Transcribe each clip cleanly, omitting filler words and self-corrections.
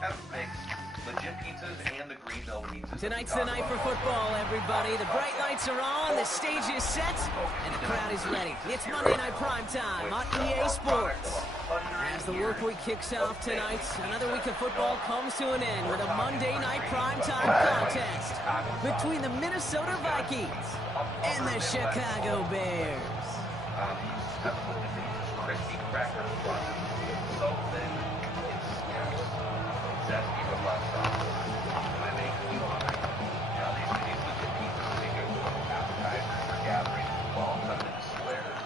Legit pizzas and the green mill pizzas. Tonight's the night for football, everybody. The bright lights are on, the stage is set, and the crowd is ready. It's Monday Night Primetime on EA Sports. As the work week kicks off tonight, another week of football comes to an end with a Monday Night Primetime contest between the Minnesota Vikings and the Chicago Bears. Crispy cracker crust, so thin, it's zesty with less sauce. I make you on it. These legit pizzas, they go from appetizers or gatherings, well, cut them into squares,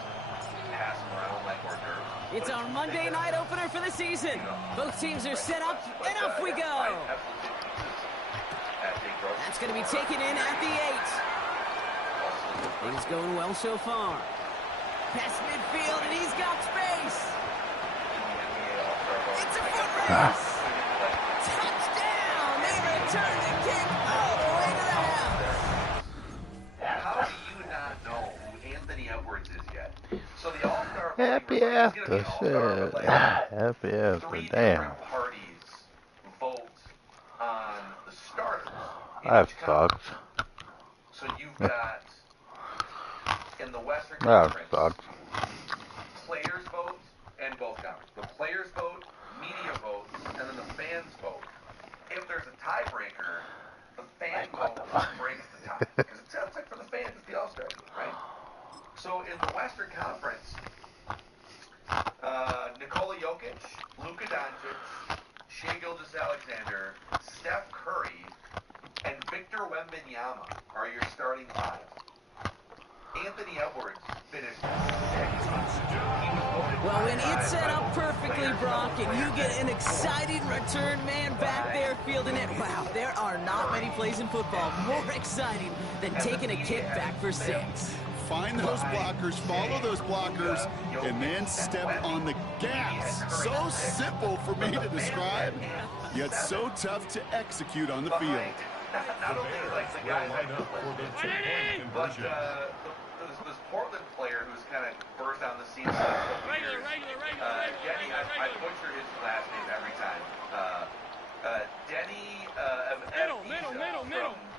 pass them around like hors d'oeuvres. It's our Monday night opener for the season. Both teams are set up, and off we go. That's going to be taken in at the 8. Things going well so far. Past midfield, and he's got space. It's a foot race. Touchdown! They return the kick all the way to the house. How do you not know who Anthony Edwards is yet? So the All-Star Happy after, shit. Happy after, damn. Parties vote on the starters. That sucks. So you've got in the Western That Conference, sucks. players vote and both conferences. The players vote, media vote, and then the fans vote. If there's a tiebreaker, the fan vote breaks the tie. Because it sounds like for the fans, it's the All-Star game, right? So in the Western Conference, Nikola Jokic, Luka Doncic, Shai Gilgeous-Alexander, Steph Curry, and Victor Wembanyama are your starting five. Anthony Edwards finished second. Well, when it's set up perfectly, Brock, and you get an exciting return man back there fielding it, wow, there are not many plays in football more exciting than taking a kick back for 6. Find those blockers, follow those blockers, and then step on the gas. So simple for me to describe, yet so tough to execute on the field. Not only like the guys I know, but this Portland player who's kind of burst on the scene. Denny, I butcher his last name every time. Denny from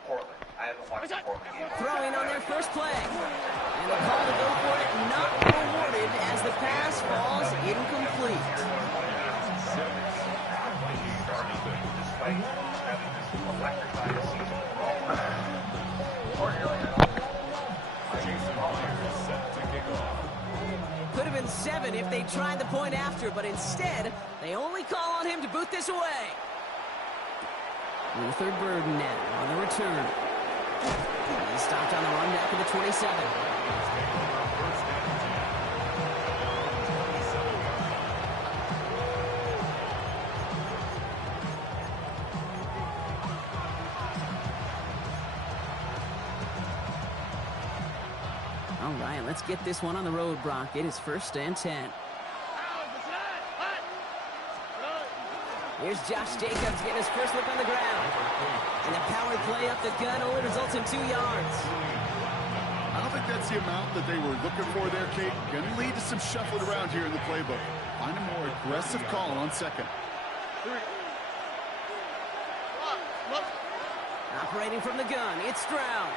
Portland. I haven't watched the Portland game. Throwing on their first play. And the call to go for it not rewarded as the pass falls incomplete. Despite having this electrifying season could have been 7 if they tried the point after, but instead, they only call on him to boot this away. Luther Burden now on the return. He's stopped on the run back to the 27. All right, let's get this one on the road, Brock. It is 1st and 10. Here's Josh Jacobs getting his first look on the ground. And the power play up the gut only results in 2 yards. I don't think that's the amount that they were looking for there, Kate. Going to lead to some shuffling around here in the playbook. Find a more aggressive call on 2nd. Operating from the gun, it's Stroud.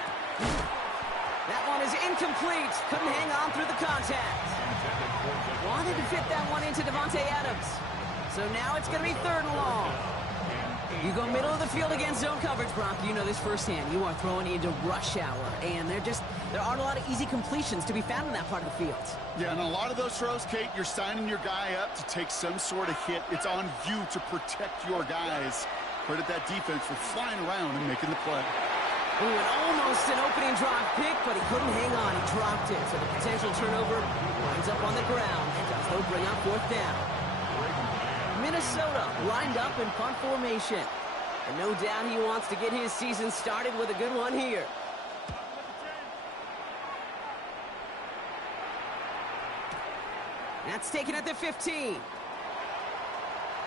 That one is incomplete. Couldn't hang on through the contact. Wanted to fit that one into Devontae Adams. So now it's going to be 3rd and long. You go middle of the field against zone coverage, Brock. You know this firsthand. You are throwing into rush hour, and there aren't a lot of easy completions to be found in that part of the field. Yeah, and a lot of those throws, Kate, you're signing your guy up to take some sort of hit. It's on you to protect your guys. Credit that defense for flying around and making the play. Ooh, and almost an opening drop pick, but he couldn't hang on. He dropped it, so the potential turnover winds up on the ground. They'll bring up 4th down. Minnesota lined up in punt formation. And no doubt he wants to get his season started with a good one here. That's taken at the 15.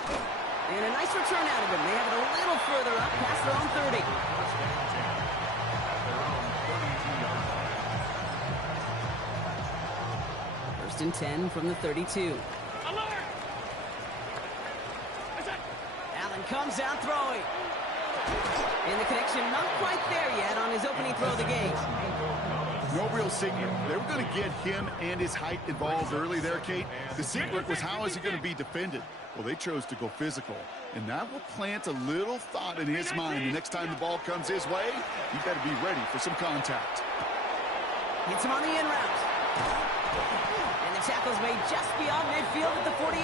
And a nice return out of him. They have it a little further up past their own 30. First and 10 from the 32. comes out throwing. And the connection not quite there yet on his opening throw of the game. No real secret. They were going to get him and his height involved early there, Kate. The secret was how is he going to be defended? Well, they chose to go physical. And that will plant a little thought in his mind. The next time the ball comes his way, he better be ready for some contact. Hits him on the in route. And the tackle's made just beyond midfield at the 48.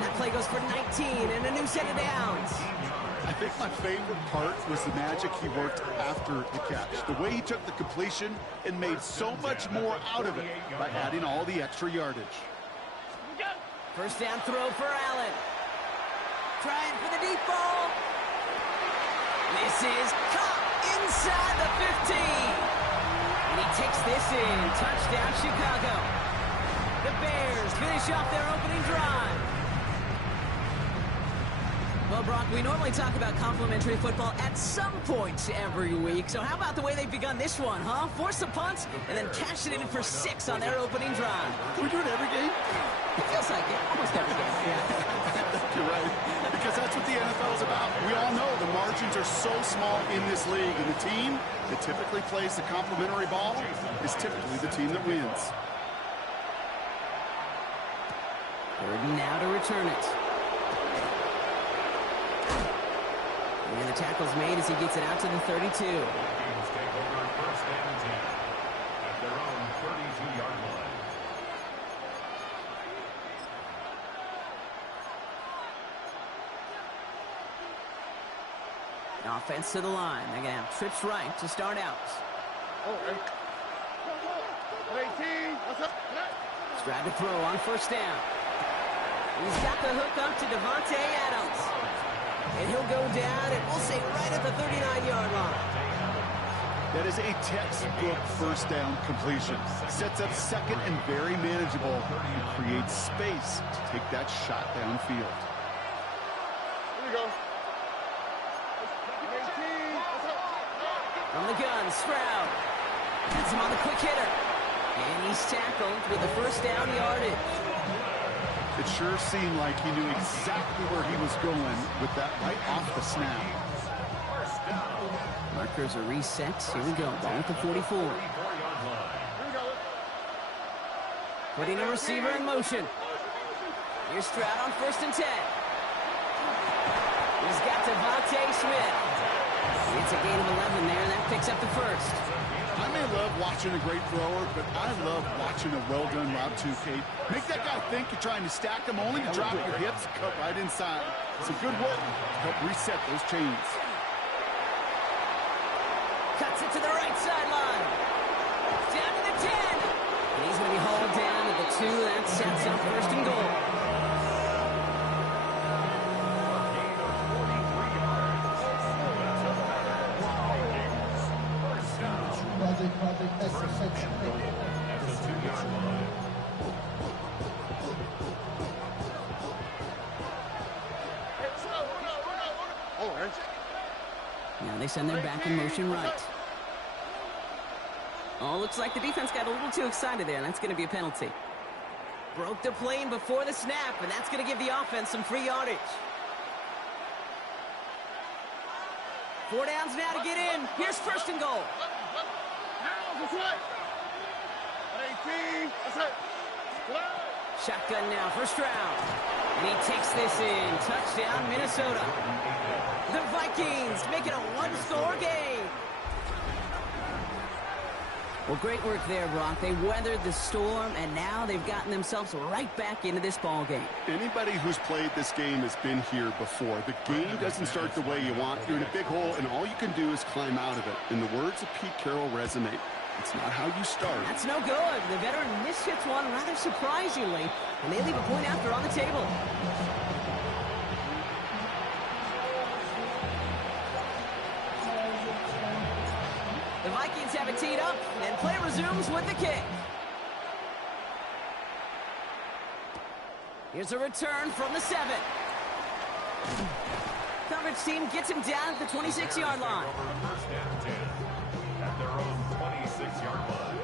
That play goes for 19 and a new set of downs. I think my favorite part was the magic he worked after the catch. The way he took the completion and made so much more out of it by adding all the extra yardage. First down throw for Allen. Trying for the deep ball. This is caught inside the 15. And he takes this in. Touchdown, Chicago. The Bears finish off their opening drive. Well, Brock, we normally talk about complimentary football at some points every week. So how about the way they've begun this one, huh? Force a punt and then cash it in for 6 on their opening drive. Do we do it every game? It feels like it. Almost every game. Yeah. You're right. Because that's what the NFL is about. We all know the margins are so small in this league. And the team that typically plays the complimentary ball is typically the team that wins. Third now to return it. And the tackle's made as he gets it out to the 32. Take over first and 10 at their own 32-yard line. Offense to the line. They're going to have trips right to start out. Stride to throw on first down. He's got the hook up to Davante Adams. And he'll go down, and we'll say right at the 39-yard line. That is a textbook first down completion. Sets up second and very manageable and creates space to take that shot downfield. Here we go. From the gun, Stroud. Gets him on the quick hitter. And he's tackled with the first down yardage. It sure seemed like he knew exactly where he was going with that right off the snap. Markers are reset. Here we go. Ball at the 44. Putting a receiver in motion. Here's Stroud on first and 10. He's got Devontae Smith. It's a gain of 11 there, and that picks up the first. I may love watching a great thrower, but I love watching a well-done route too, Kate. Make that guy think you're trying to stack him only to drop your hips, cut right inside. Some good work to help reset those chains. Cuts it to the right sideline. Down to the 10. And he's going to be hauled down to the 2. That sets up first and goal. Now they send their back in motion right. Oh, looks like the defense got a little too excited there, and that's going to be a penalty. Broke the plane before the snap, and that's going to give the offense some free yardage. 4 downs now to get in. Here's first and goal. Shotgun now for Stroud. And he takes this in. Touchdown, Minnesota. The Vikings make it a one-score game. Well, great work there, Brock. They weathered the storm, and now they've gotten themselves right back into this ball game. Anybody who's played this game has been here before. The game doesn't start the way you want. You're in a big hole, and all you can do is climb out of it. And the words of Pete Carroll resonate. It's not how you start. That's no good. The veteran mishits one rather surprisingly, and they leave a point after on the table. The Vikings have it teed up, and play resumes with the kick. Here's a return from the 7. Coverage team gets him down at the 26-yard line. First and 10 at their own 26-yard line.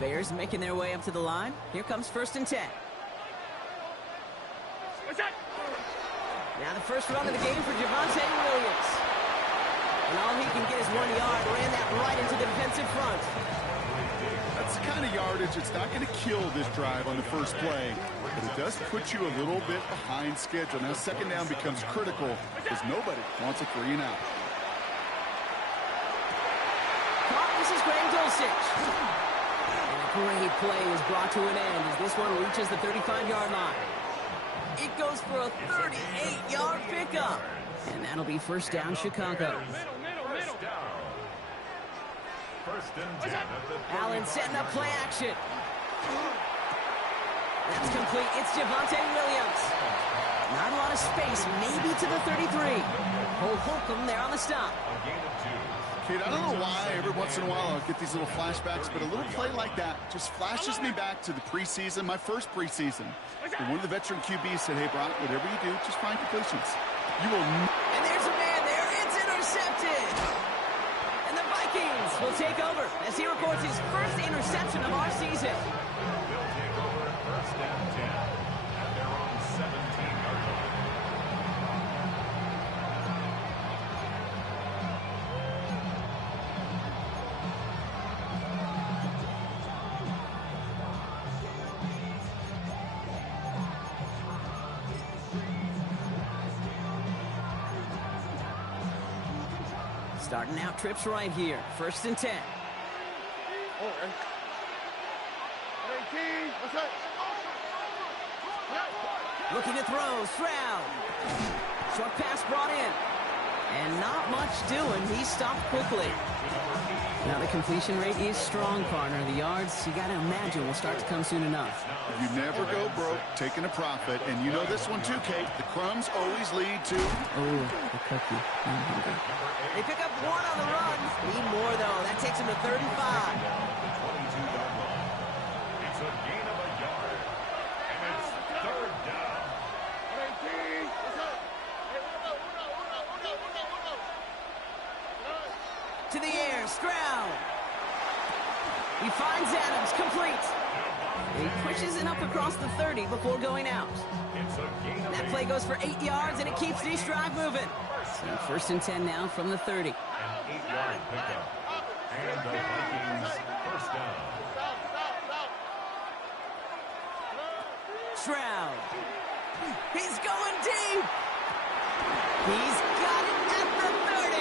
Bears making their way up to the line. Here comes 1st and 10. Now the first run of the game for Javonte Williams. And all he can get is 1 yard. Ran that right into the defensive front. That's the kind of yardage it's not going to kill this drive on the first play, but it does put you a little bit behind schedule. Now second down becomes critical because nobody wants a 3 and out. Caught. This is Graham Dulcich. And a great play is brought to an end as this one reaches the 35-yard line. It goes for a 38-yard pickup. And that'll be 1st down, Chicago. Allen setting up play action. That's complete. It's Javonte Williams. Not a lot of space, maybe to the 33. Cole Holcomb there on the stop. Kid, I don't know why every once in a while I'll get these little flashbacks, but a little play like that just flashes me back to the preseason, my first preseason. And one of the veteran QBs said, hey, Brock, whatever you do, just find completions. You will... And there's a man there. It's intercepted. And the Vikings will take over as he records his first interception of our season. They'll take over 1st and 10 at their own 17-yard line. Starting out trips right here. 1st and 10. Okay. 18. What's that? Looking to throw. Stroud. Short pass brought in. And not much doing. He stopped quickly. Now the completion rate is strong, partner. The yards, you got to imagine, will start to come soon enough. You never go broke taking a profit, and you know this one too, Kate. The crumbs always lead to... Oh, the cookie. I'm hungry. They pick up 1 on the run. Need more, though. That takes him to 35. The 22-yard line. It's a gain of a yard. And it's 3rd down. 18. What's up? Hey, uno. To the air, Stroud. He finds Adams, complete. And he pushes it up across the 30 before going out. It's a gain of That play goes for 8 yards, and it keeps this drive moving. So 1st and 10 now from the 30. an 8-yard pickup. And the Vikings 1st down. Stroud. He's going deep. He's got it at the 30.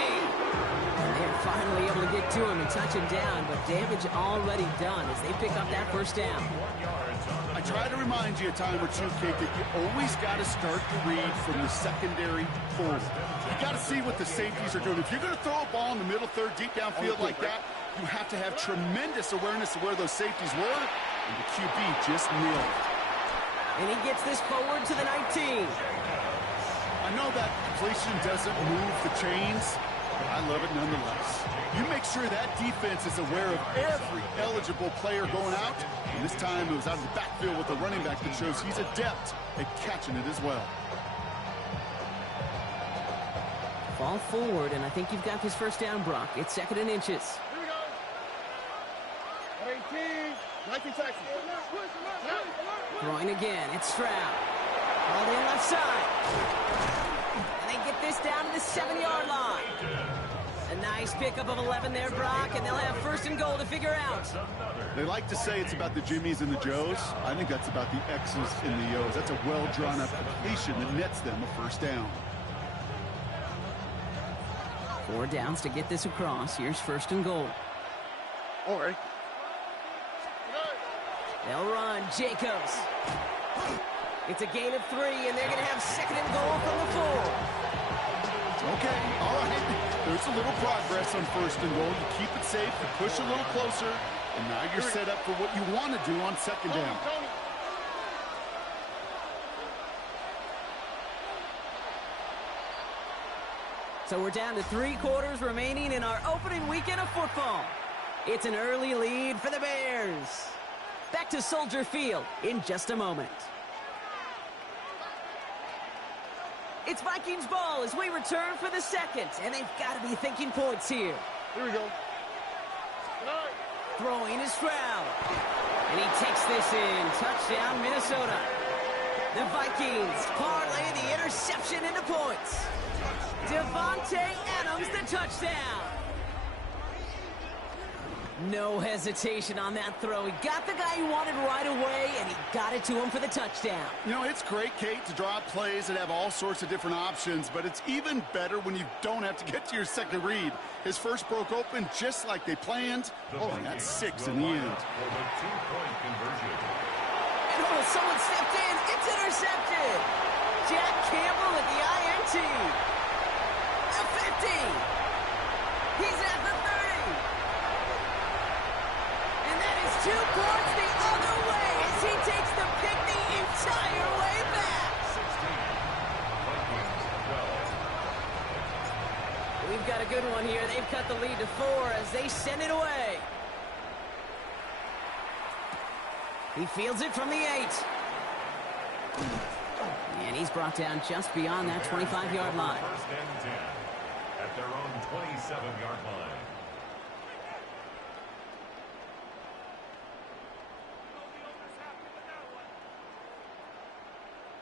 And they're finally able to get to him and touch him down, but damage already done as they pick up that 1st down. 1 yard on the I try to remind you a time or two, Kate, that you always got to start the read from the secondary forward. You got to see what the safeties are doing. If you're going to throw a ball in the middle third, deep downfield like that, you have to have tremendous awareness of where those safeties were, and the QB just nailed it. And he gets this forward to the 19. I know that completion doesn't move the chains, but I love it nonetheless. You make sure that defense is aware of every eligible player going out, and this time it was out of the backfield with a running back that shows he's adept at catching it as well. Fall forward, and I think you've got this 1st down, Brock. It's 2nd and inches. Here we go. 18. 19 Texas. Throwing again, it's Stroud. All in left side. And they get this down to the 7-yard line. A nice pickup of 11 there, Brock, and they'll have 1st and goal to figure out. They like to say it's about the Jimmies and the Joes. I think that's about the X's and the O's. That's a well-drawn-up completion that nets them a 1st down. 4 downs to get this across. Here's 1st and goal. All right. They'll run. Jacobs. It's a gain of 3, and they're going to have 2nd and goal from the 4. Okay, all right. There's a little progress on 1st and goal. You keep it safe, you push a little closer, and now you're set up for what you want to do on 2nd down. So we're down to 3 quarters remaining in our opening weekend of football. It's an early lead for the Bears. Back to Soldier Field in just a moment. It's Vikings ball as we return for the 2nd, and they've got to be thinking points here. Here we go. Throwing is Stroud. And he takes this in. Touchdown, Minnesota. The Vikings parlay the interception into points. Davante Adams, the touchdown. No hesitation on that throw. He got the guy he wanted right away, and he got it to him for the touchdown. You know, it's great, Kate, to draw up plays that have all sorts of different options, but it's even better when you don't have to get to your second read. His first broke open just like they planned. Oh, and that's 6 in the end. For the two-point conversion. And oh, someone stepped in. It's intercepted. Jack Campbell at the INT. The 50. He's at the 30. And that is 2 points the other way as he takes the pick the entire way back. 16. Vikings 12. We've got a good one here. They've cut the lead to 4 as they send it away. He fields it from the 8. And he's brought down just beyond that 25-yard line. First and 10 at their own 27-yard line.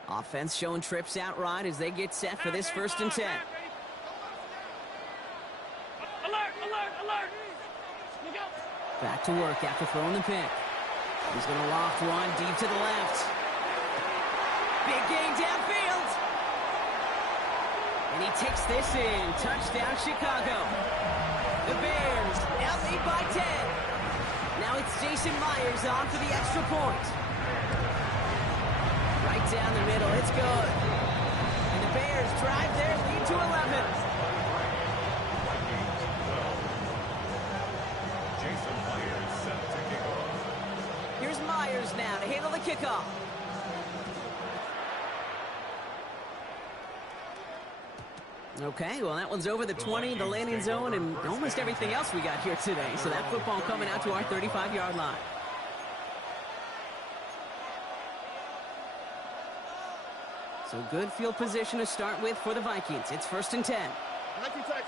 Offense showing trips out right as they get set for this 1st and 10. Alert, alert, alert. Look out. Back to work after throwing the pick. He's going to loft one deep to the left. Big gain downfield. And he takes this in. Touchdown, Chicago. The Bears now lead by 10. Now it's Jason Myers on for the extra point. Right down the middle. It's good. And the Bears drive their lead to 11. Jason Myers set to kick off. Here's Myers now to handle the kickoff. Okay, well, that one's over the 20, the landing zone, and almost everything else we got here today. So that football coming out to our 35-yard line. So good field position to start with for the Vikings. It's 1st and 10. Nike Texas.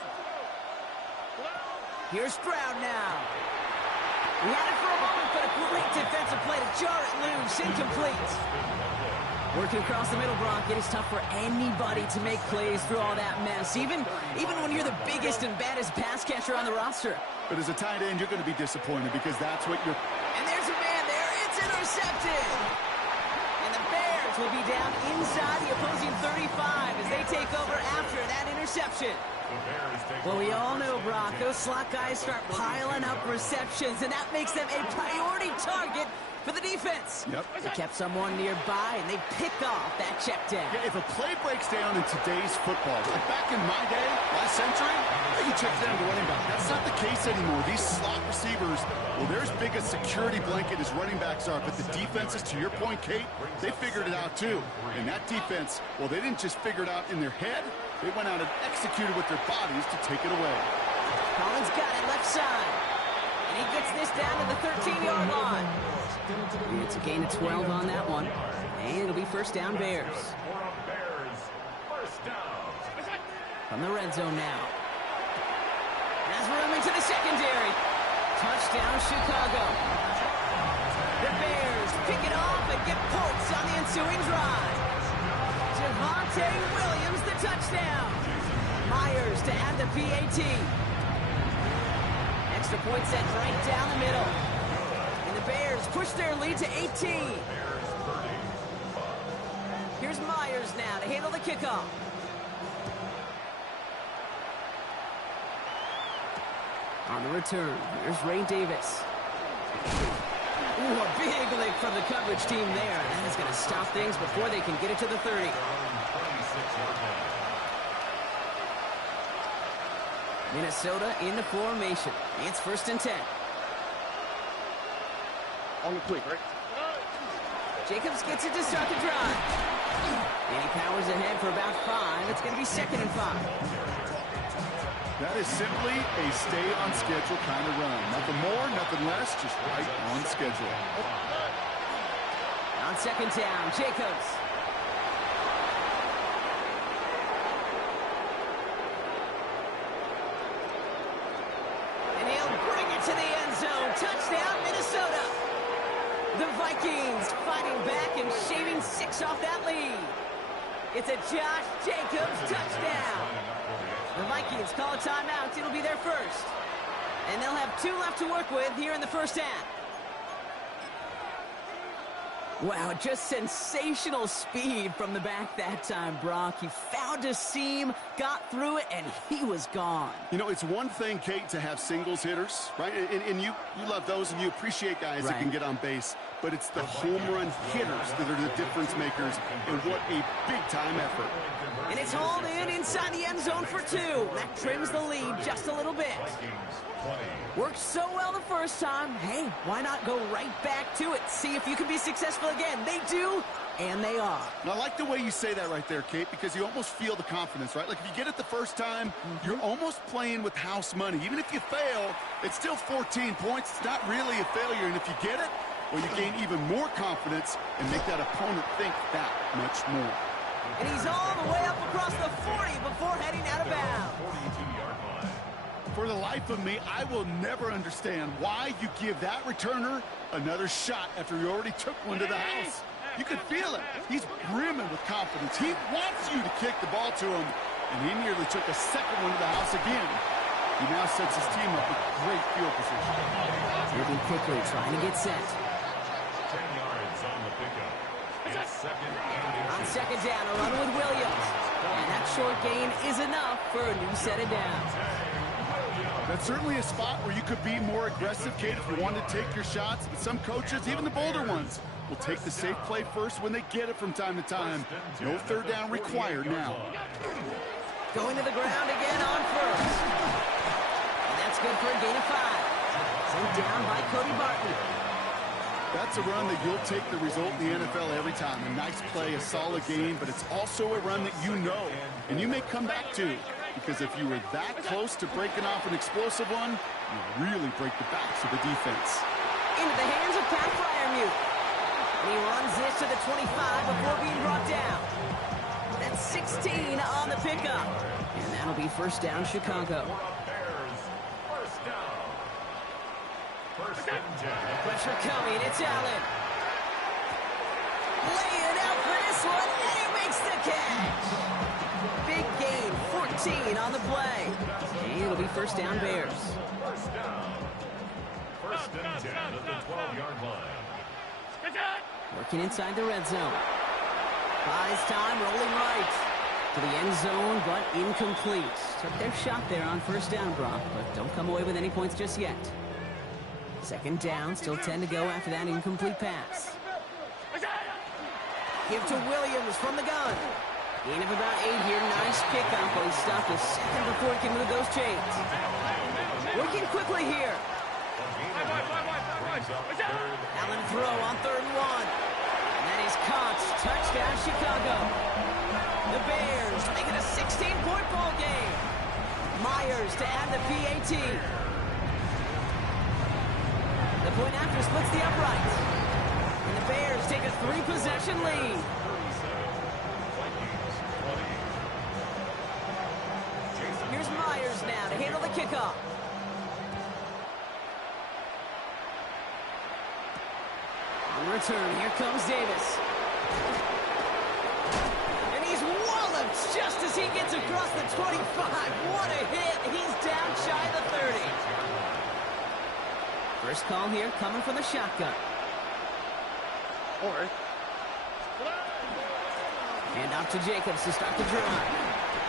Here's Stroud now. He had it for a moment, but a great defensive play to jar it loose. Incomplete. Working across the middle, Brock, it is tough for anybody to make plays through all that mess, even when you're the biggest and baddest pass catcher on the roster. But as a tight end, you're going to be disappointed because that's what you're... And there's a man there. It's intercepted. And the Bears will be down inside the opposing 35 as they take over after that interception. Well, we all know, Brock, those slot guys start piling up receptions, and that makes them a priority target for the defense. Yep. They kept someone nearby, and they pick off that check down. Yeah, if a play breaks down in today's football, like back in my day, last century, you check down the running back. That's not the case anymore. These slot receivers, well, they're as big a security blanket as running backs are, but the defenses, to your point, Kate, they figured it out too. And that defense, well, they didn't just figure it out in their head. They went out and executed with their bodies to take it away. Collins got it left side. And he gets this down to the 13-yard line. And it's a gain of 12 on that one. And it'll be 1st down Bears. First down. From the red zone now. Has room into the secondary. Touchdown, Chicago. The Bears pick it off and get points on the ensuing drive. Javonte Williams, the touchdown. Myers to add the PAT. Extra point set right down the middle. And the Bears push their lead to 18. Here's Myers now to handle the kickoff. On the return, here's Ray Davis. Ooh, a big lick from the coverage team there. And that is going to stop things before they can get it to the 30. Minnesota in the formation. It's 1st and 10. On the quick, right? Jacobs gets it to start the drive. And he powers ahead for about 5. It's going to be 2nd and 5. That is simply a stay-on-schedule kind of run. Nothing more, nothing less, just right on schedule. On 2nd down, Jacobs. And he'll bring it to the end zone. Touchdown, Minnesota. The Vikings fighting back and shaving 6 off that lead. It's a Josh Jacobs touchdown. The Vikings call a timeout. It'll be their first. And they'll have 2 left to work with here in the first half. Wow, just sensational speed from the back that time, Brock. He found a seam, got through it, and he was gone. You know, it's one thing, Kate, to have singles hitters, right? And you love those, and you appreciate guys that can get on base. But it's the home run hitters that are the difference makers, and what a big-time effort. And it's hauled in inside the end zone for 2. That trims the lead just a little bit. Worked so well the first time. Hey, why not go right back to it? See if you can be successful again. They do, and they are. And I like the way you say that right there, Kate, because you almost feel the confidence, right? Like if you get it the first time, you're almost playing with house money. Even if you fail, it's still 14 points. It's not really a failure. And if you get it, well, you gain even more confidence and make that opponent think that much more. And he's all the way up across the 40 before heading out of bounds. For the life of me, I will never understand why you give that returner another shot after he already took one to the house. You can feel it. He's brimming with confidence. He wants you to kick the ball to him, and he nearly took a second one to the house again. He now sets his team up with great field position. Moving quickly, trying to get set. 10 yards on the pickup. It's second and On second down, a run with Williams. And that short gain is enough for a new set of downs. That's certainly a spot where you could be more aggressive, Kate, if you want to take your shots. But some coaches, even the bolder ones, will take the safe play first when they get it from time to time. No third down required now. Going to the ground again on first. And that's good for a gain of 5. Sent down by Cody Barton. That's a run that you'll take the result in the NFL every time. A nice play, a solid game, but it's also a run that you know, and you may come back to. Because if you were that close to breaking off an explosive one, you really break the backs of the defense. Into the hands of Pat Freiermuth. And he runs this to the 25 before being brought down. That's 16 on the pickup. And that'll be first down, Chicago. first down. First and 10. Pressure coming, it's Allen. Laying out for this one, and he makes the catch. Big gain, 14 on the play. And it'll be first down, Bears. First down. First and 10 at the 12-yard line. Working inside the red zone. Buys time, rolling right to the end zone, but incomplete. Took their shot there on first down, Brock, but don't come away with any points just yet. Second down, still 10 to go after that incomplete pass. Give to Williams from the gun. Gain of about 8 here. Nice pickup, but he stopped a second before he can move those chains. Working quickly here. Allen throw on 3rd and 1. And that is caught. Touchdown, Chicago. The Bears make it a 16-point ball game. Myers to add the PAT. The point after splits the upright. And the Bears take a 3-possession lead. Here's Myers now to handle the kickoff. On return, here comes Davis. And he's walloped just as he gets across the 25. What a hit. He's down shy of the 30. First call here coming from the shotgun. Hand off to Jacobs to start the drive.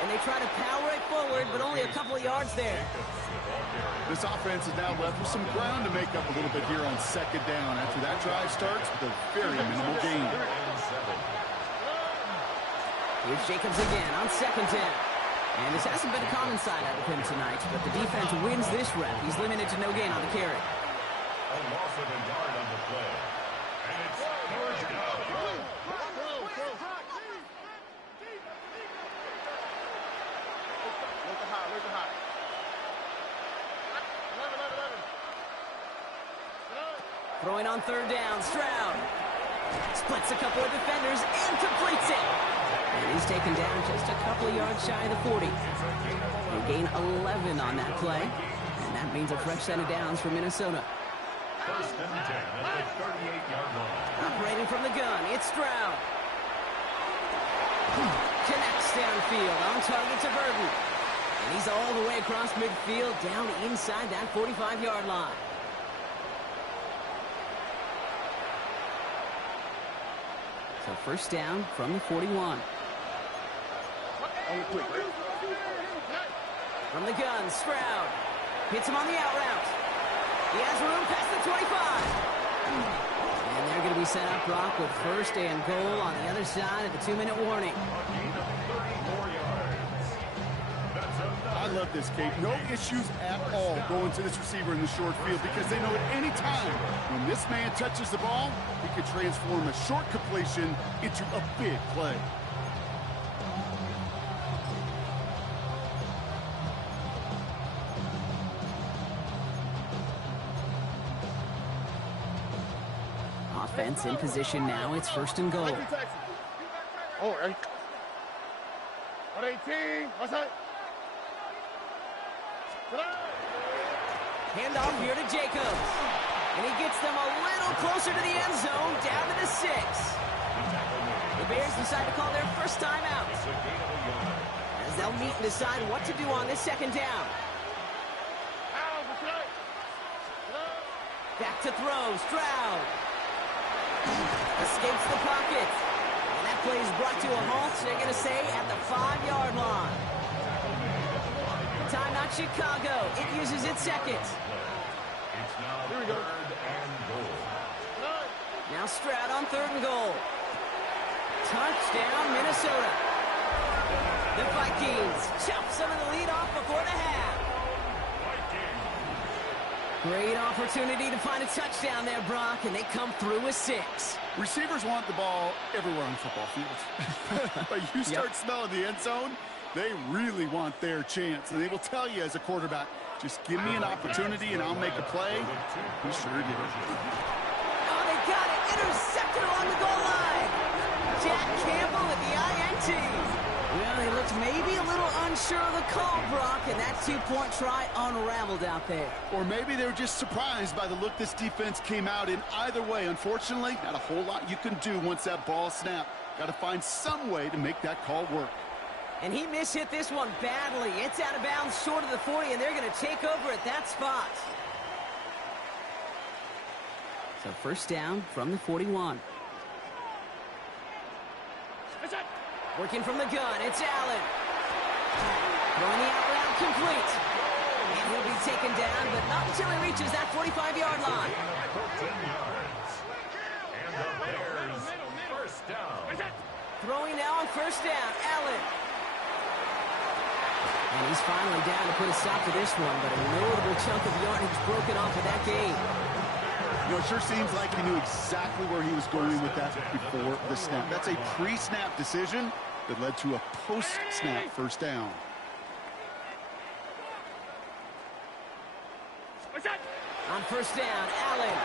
And they try to power it forward, but only a couple of yards there. This offense is now left with some ground to make up a little bit here on second down after that drive starts with a very minimal gain. Here's Jacobs again on second down. And this hasn't been a common side out of him tonight, but the defense wins this rep. He's limited to no gain on the carry. A loss of a yard on the play. And it's first down. Throwing on 3rd down, Stroud. Splits a couple of defenders and completes it. And he's taken down just a couple of yards shy of the 40. They gain 11 on that play. And that means a fresh set of downs for Minnesota. First and 10 at the 38-yard line. Operating from the gun, it's Stroud. Connects downfield, on target to Burton. And he's all the way across midfield, down inside that 45-yard line. So first down from the 41. On the quick, right? From the gun, Stroud. Hits him on the out route. He has room past the 25. And they're going to be set up, Brock, with first and goal on the other side of the 2-minute warning. A gain of 34 yards. That's I another. love this, Kate. No issues at all going to this receiver in the short field because they know at any time when this man touches the ball, he could transform a short completion into a big play. Offense in position now. It's first and goal. Nike, Texas. Oh, ready? 118. What's that? Handoff here to Jacobs. And he gets them a little closer to the end zone, down to the 6. The Bears decide to call their first time out, It's a gain of a yard. as they'll meet and decide what to do on this second down. Back to throw, Stroud. Escapes the pocket. And that play is brought to a halt, they're going to say, at the 5-yard line. Timeout Chicago. It uses its second. It's now third and goal. Now Stroud on third and goal. Touchdown, Minnesota. The Vikings chop some of the lead off before the half. Great opportunity to find a touchdown there, Brock, and they come through with 6. Receivers want the ball everywhere on football fields. But you start smelling the end zone, they really want their chance. And they will tell you as a quarterback, just give me an opportunity and I'll make a play. He sure did. Oh, they got it. Intercepted along the goal line. Jack Campbell with the INT. Well, they looked maybe a little unsure of the call, Brock, and that 2-point try unraveled out there. Or maybe they were just surprised by the look this defense came out in. Either way, unfortunately, not a whole lot you can do once that ball snapped. Got to find some way to make that call work. And he mishit this one badly. It's out of bounds short of the 40, and they're going to take over at that spot. So first down from the 41. Working from the gun, it's Allen. Throwing the out route complete. And he'll be taken down, but not until he reaches that 45-yard line. 14 yards. And the Bears first down. Throwing now on first down, Allen. And he's finally down to put a stop to this one, but a notable chunk of yardage broken off of that game. You know, it sure seems like he knew exactly where he was going with that before the snap. That's a pre-snap decision that led to a post-snap first down. On first down, Allen.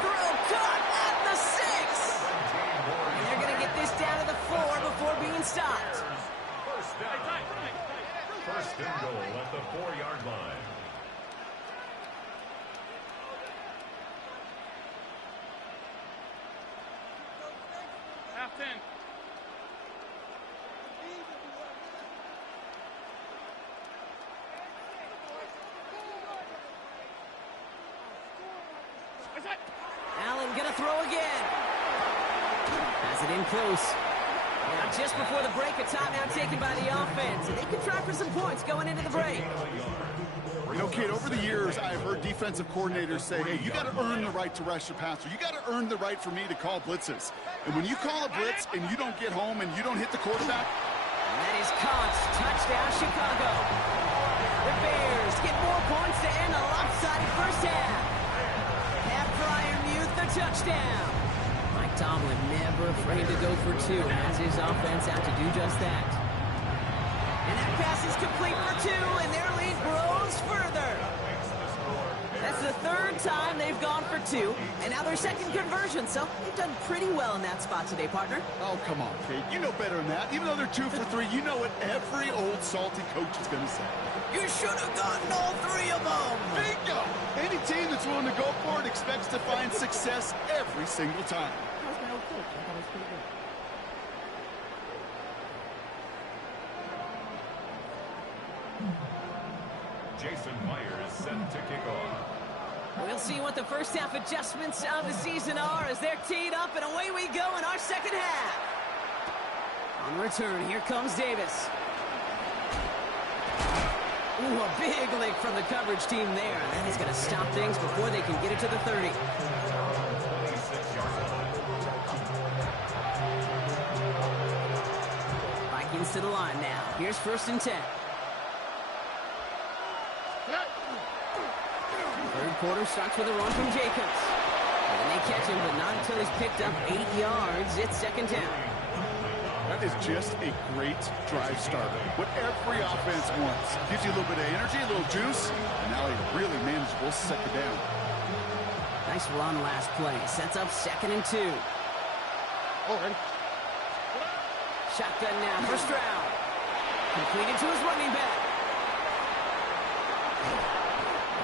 Throw caught at the 6. And they're going to get this down to the 4 before being stopped. First down. First and goal at the 4-yard line. Half 10. Allen gonna throw again. Has it in close. Now just before the break, a timeout taken by the offense. And they can try for some points going into the break. You know, Kate, over the years, I've heard defensive coordinators say, hey, you got to earn the right to rush your passer. You got to earn the right for me to call blitzes. And when you call a blitz and you don't get home and you don't hit the quarterback, And that is caught. Touchdown, Chicago. The Bears get more points to end a lopsided first half. Pat Fryermuth the touchdown. Mike Tomlin never afraid to go for 2. Has his offense out to do just that. And that pass is complete for 2, and their lead grows further. That's the third time they've gone for two, and now their second conversion, so they've done pretty well in that spot today, partner. Oh, come on, Kate. You know better than that. Even though they're 2 for 3, you know what every old salty coach is going to say. You should have gotten all three of them. Bingo! Any team that's willing to go for it expects to find success every single time. How's my old coach? I thought it was pretty good. Jason Myers set to kick off. We'll see what the first half adjustments of the season are as they're teed up, and away we go in our second half. On the return, here comes Davis. Ooh, a big lick from the coverage team there. And that is going to stop things before they can get it to the 30. 26-yard line. Vikings to the line now. Here's 1st and 10. Third quarter starts with a run from Jacobs. And they catch him, but not until he's picked up 8 yards. It's 2nd down. That is just a great drive starter. What every offense wants. Gives you a little bit of energy, a little juice, and now a really manageable 2nd down. Nice run last play. Sets up 2nd and 2. Oh, ready? Shotgun now for Stroud. Completed to his running back.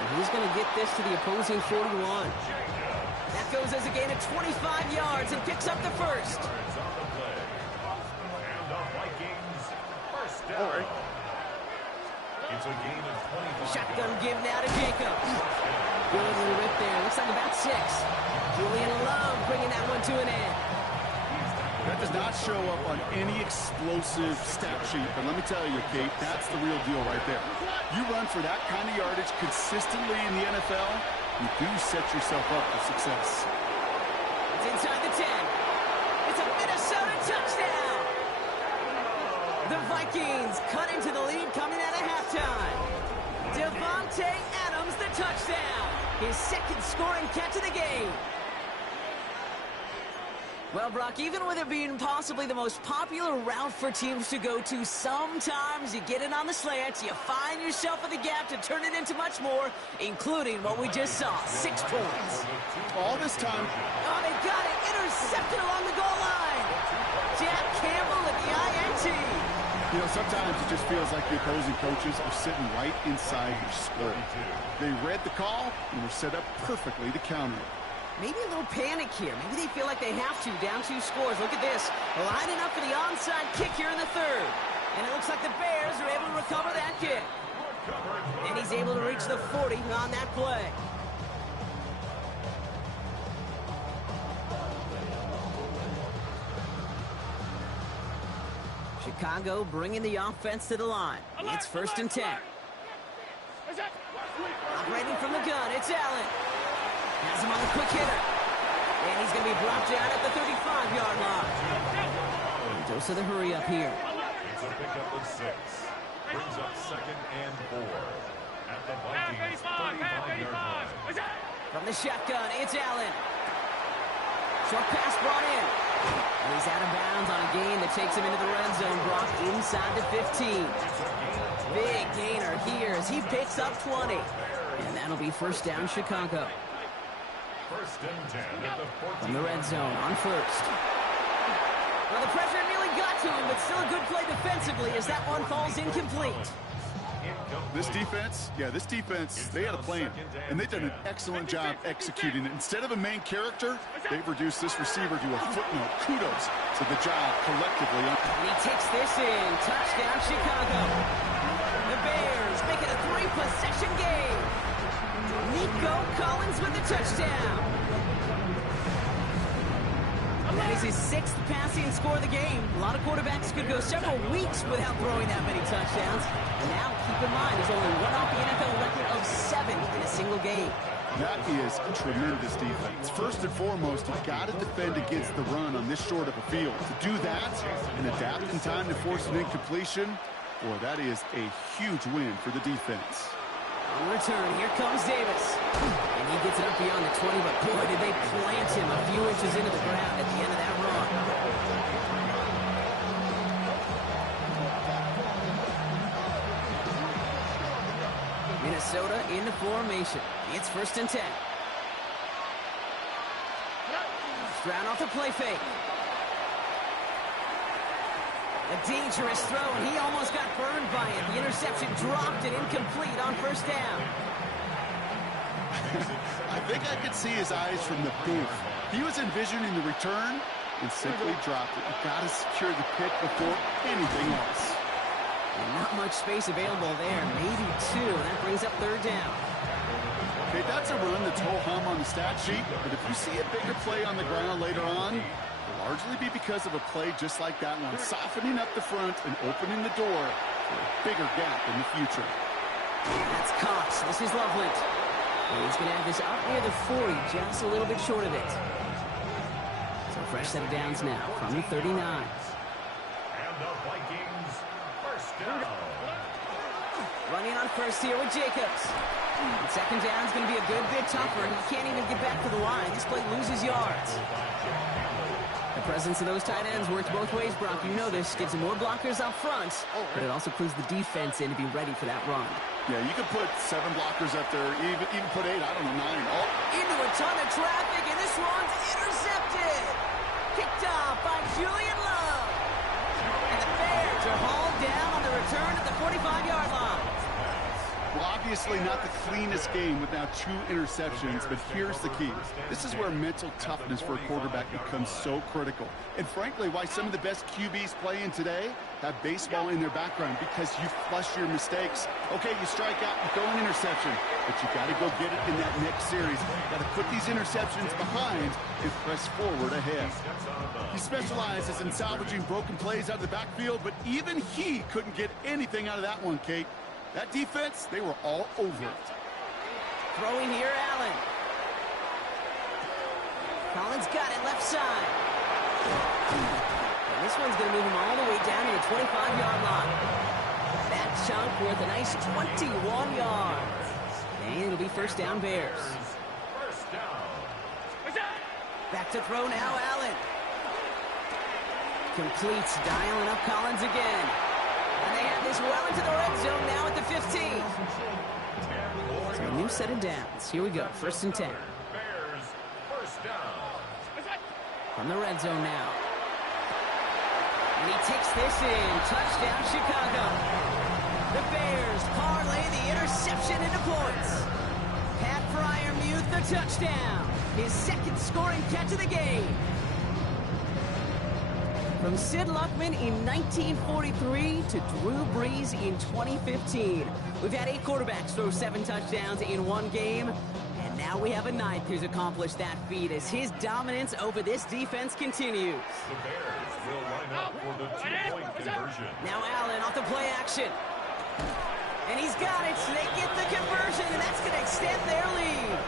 And he's going to get this to the opposing 41. That goes as a gain of 25 yards and picks up the first. And the Vikings first down. It's a gain of 25. Shotgun give now to Jacobs. Good little rip there. Looks like about 6. Julian Love bringing that one to an end. That does not show up on any explosive stat sheet, but let me tell you, Kate, that's the real deal right there. You run for that kind of yardage consistently in the NFL, you do set yourself up for success. It's inside the 10. It's a Minnesota touchdown. The Vikings cut into the lead coming out of halftime. Devontae Adams, the touchdown. His 2nd scoring catch of the game. Well, Brock, even with it being possibly the most popular route for teams to go to, sometimes you get it on the slants, you find yourself in the gap to turn it into much more, including what we just saw, 6 points. All this time, Oh, they got it intercepted along the goal line. Jack Campbell at the INT. you know, sometimes it just feels like the opposing coaches are sitting right inside your skull. They read the call and were set up perfectly to counter it. Maybe a little panic here. Maybe they feel like they have to. Down 2 scores. Look at this. Lining up for the onside kick here in the 3rd. And it looks like the Bears are able to recover that kick. And he's able to reach the 40 on that play. Chicago bringing the offense to the line. It's 1st and 10. Operating from the gun, it's Allen. Has him on the quick hitter. And he's going to be brought down at the 35-yard line. Dose of the hurry up here. It's a pickup of 6. Brings up 2nd and 4. At the Vikings 35-yard line. From the shotgun, it's Allen. Short pass brought in. And he's out of bounds on a gain that takes him into the red zone, Brock, inside the 15. Big gainer here as he picks up 20. And that'll be 1st down, Chicago. 1st and 10 at the 14. From the red zone on 1st. Well, the pressure nearly got to him, but still a good play defensively as that one falls incomplete. This defense, they had a plan, and they've done an excellent job executing it. Instead of a main character, they've reduced this receiver to a footnote. Kudos to the job collectively. And he takes this in. Touchdown, Chicago. The Bears make it a 3-possession game. Nico Collins with the touchdown. That is his 6th passing score of the game. A lot of quarterbacks could go several weeks without throwing that many touchdowns. And now, keep in mind, there's only one off the NFL record of 7 in a single game. That is tremendous defense. First and foremost, you've got to defend against the run on this short of a field. To do that and adapt in time to force an incompletion, boy, that is a huge win for the defense. On return, here comes Davis. And he gets it up beyond the 20, but boy, did they plant him a few inches into the ground at the end of that run. Minnesota into formation. It's 1st and 10. Stroud off the play fake. A dangerous throw, and he almost got burned by it. The interception dropped and incomplete on 1st down. I think I could see his eyes from the booth. He was envisioning the return and simply dropped it. You've got to secure the pick before anything else. And not much space available there. Maybe 2. That brings up 3rd down. Okay, that's a run that's ho-hum on the stat sheet, but if you see a bigger play on the ground later on, it'll largely be because of a play just like that one, softening up the front and opening the door for a bigger gap in the future. That's Cox. This is Loveland. And he's going to have this up near the 40, just a little bit short of it. So fresh set of downs now from the 39. And the Vikings, 1st down. Running on 1st here with Jacobs. And 2nd down is going to be a good bit tougher. He can't even get back to the line. This play loses yards. The presence of those tight ends works both ways, Brock. You know this. Gives them more blockers up front, but it also clues the defense in to be ready for that run. Yeah, you could put 7 blockers up there, even put 8, I don't know, 9. Oh. Into a ton of traffic, and this one's intercepted. Picked off by Julian Love. And the Bears are hauled down on the return at the 45-yard line. Well, obviously not the cleanest game with now 2 interceptions, but here's the key. This is where mental toughness for a quarterback becomes so critical. And frankly, why some of the best QBs playing today have baseball in their background, because you flush your mistakes. Okay, you strike out, you throw an interception, but you got to go get it in that next series. Got to put these interceptions behind and press forward ahead. He specializes in salvaging broken plays out of the backfield, but even he couldn't get anything out of that one, Kate. That defense, they were all over it. Throwing here, Allen. Collins got it left side. And this one's going to move him all the way down to the 25-yard line. That chunk worth a nice 21 yards. And it'll be 1st down Bears. 1st down. Back to throw now, Allen. Completes, dialing up Collins again. And they have this well into the red zone now at the 15. So a new set of downs. Here we go, 1st and 10. Bears, 1st down. From the red zone now. And he takes this in. Touchdown, Chicago. The Bears parlay the interception into points. Pat Freiermuth, the touchdown. His 2nd scoring catch of the game. From Sid Luckman in 1943 to Drew Brees in 2015. We've had 8 quarterbacks throw 7 touchdowns in one game. And now we have a 9th who's accomplished that feat as his dominance over this defense continues. The Bears will line up for the 2-point conversion. Now Allen off the play action. And he's got it. So they get the conversion, and that's going to extend their lead.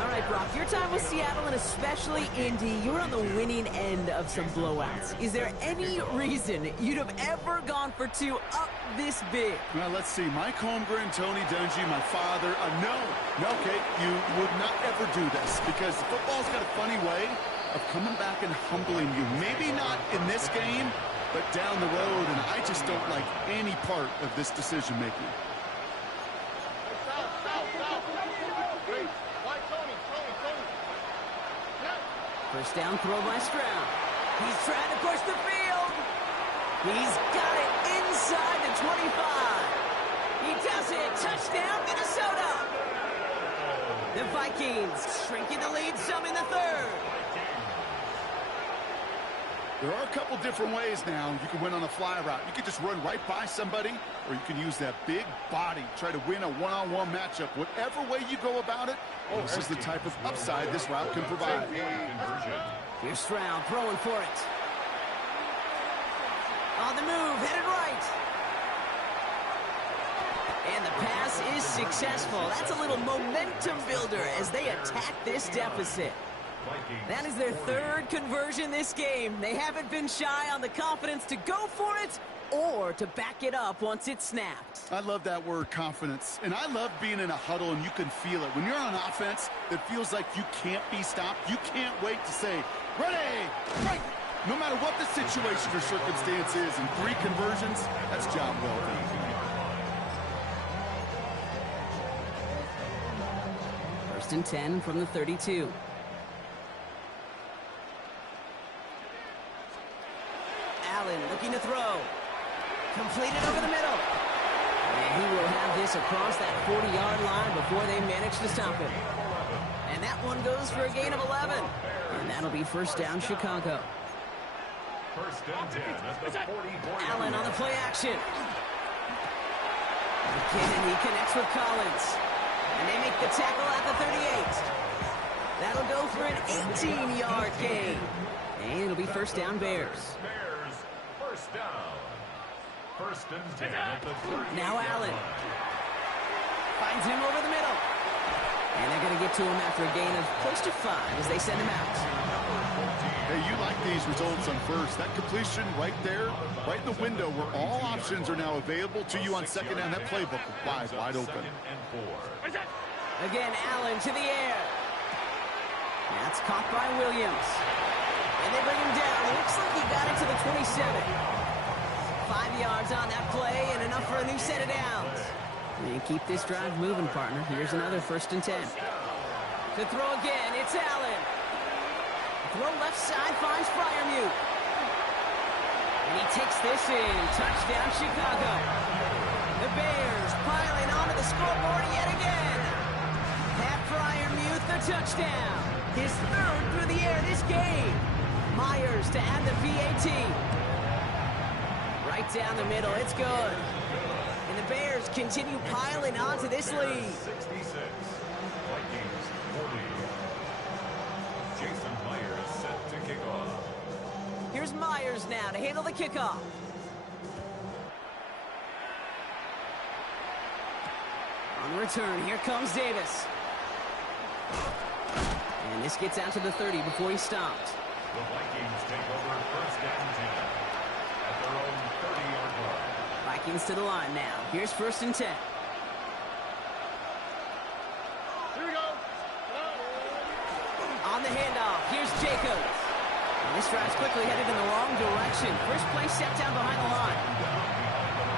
All right, Brock, your time with Seattle and especially Indy, you were on the winning end of some blowouts. Is there any reason you'd have ever gone for 2 up this big? Well, let's see. Mike Holmgren, Tony Dungy, my father. No, Kate, you would not ever do this because football's got a funny way of coming back and humbling you. Maybe not in this game, but down the road, and I just don't like any part of this decision-making. First down throw by Stroud. He's trying to push the field. He's got it inside the 25. He does it. Touchdown, Minnesota. The Vikings shrinking the lead some in the 3rd. There are a couple different ways now. You can win on a fly route. You can just run right by somebody, or you can use that big body, try to win a one-on-one matchup. Whatever way you go about it, this is the type of upside this route can provide. Here's Stroud throwing for it. On the move, headed right. And the pass is successful. That's a little momentum builder as they attack this deficit. That is their 3rd conversion this game. They haven't been shy on the confidence to go for it or to back it up once it's snapped. I love that word, confidence. And I love being in a huddle and you can feel it. When you're on offense, it feels like you can't be stopped. You can't wait to say, ready, right. No matter what the situation or circumstance is, in 3 conversions, that's job well done. First and 10 from the 32. Allen looking to throw. Completed over the middle. And he will have this across that 40-yard line before they manage to stop him. And that one goes for a gain of 11. And that'll be first down, Chicago. First and 10 at the 40. Allen on the play action. Again, he connects with Collins. And they make the tackle at the 38. That'll go for an 18-yard gain. And it'll be first down, Bears. Bears, first down. First and 10 at the 30. Now Allen finds him over the middle. And they're going to get to him after a gain of close to 5 as they send him out. Hey, you like these results on first. That completion right there, right in the window where all options are now available to you on second down. That playbook wide open. Again, Allen to the air. That's caught by Williams. And they bring him down. Looks like he got it to the 27. 5 yards on that play and enough for a new set of downs. And keep this drive moving, partner. Here's another first and 10. To throw again, it's Allen. Throw left side finds Freiermuth. And he takes this in. Touchdown, Chicago. The Bears piling onto the scoreboard yet again. Pat Freiermuth, the touchdown. His third through the air this game. Myers to add the PAT. Right down the middle, it's good. And the Bears continue piling onto this lead. 66. Vikings 40. Jason Myers set to kick off. Here's Myers now to handle the kickoff. On the return, here comes Davis. And this gets out to the 30 before he stopped. The Vikings take over first and 10 at their own 30-yard line. Vikings to the line now. Here's first and 10. Here we go. On the handoff, here's Jacobs. And this drive's quickly headed in the wrong direction. First play set down behind the line.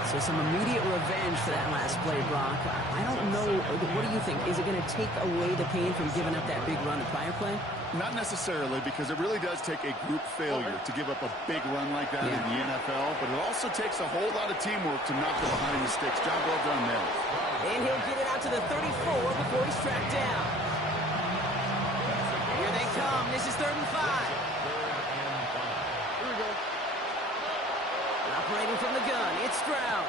So some immediate revenge for that last play, Brock. I don't know. What do you think? Is it going to take away the pain from giving up that big run the prior play? Not necessarily, because it really does take a group failure to give up a big run like that in the NFL, but it also takes a whole lot of teamwork to knock them behind the sticks. Job well done there. And he'll get it out to the 34 before he's tracked down. Here they come. This is 3rd and 5. Here we go. Operating from the gun, it's Stroud.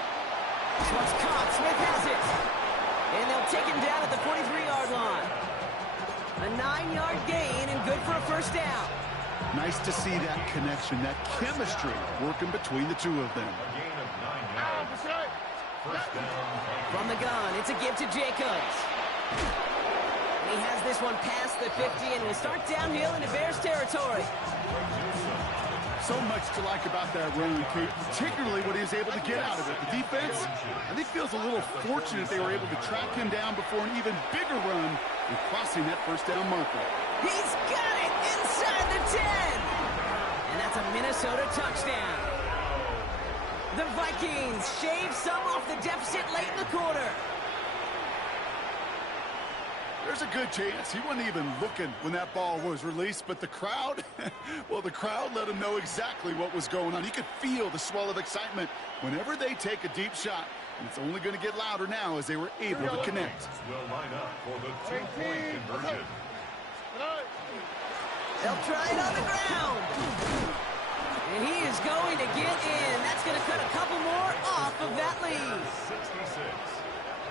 This one's caught. Smith has it. And they'll take him down at the 43-yard line. A 9-yard gain and good for a first down. Nice to see that connection, that chemistry working between the two of them. A gain of 9 yards. First down. From the gun, it's a give to Jacobs. And he has this one past the 50 and will start downhill into Bears territory. So much to like about that run, Kate, particularly what he was able to get out of it. The defense, I think, feels a little fortunate they were able to track him down before an even bigger run and crossing that first down marker. He's got it inside the 10. And that's a Minnesota touchdown. The Vikings shave some off the deficit late in the quarter. There's a good chance he wasn't even looking when that ball was released, but the crowd, well, the crowd let him know exactly what was going on. He could feel the swell of excitement whenever they take a deep shot, and it's only going to get louder now as they were able to connect. Will line up for the 2-point conversion. They'll try it on the ground. And he is going to get in. That's going to cut a couple more off of that lead. 66.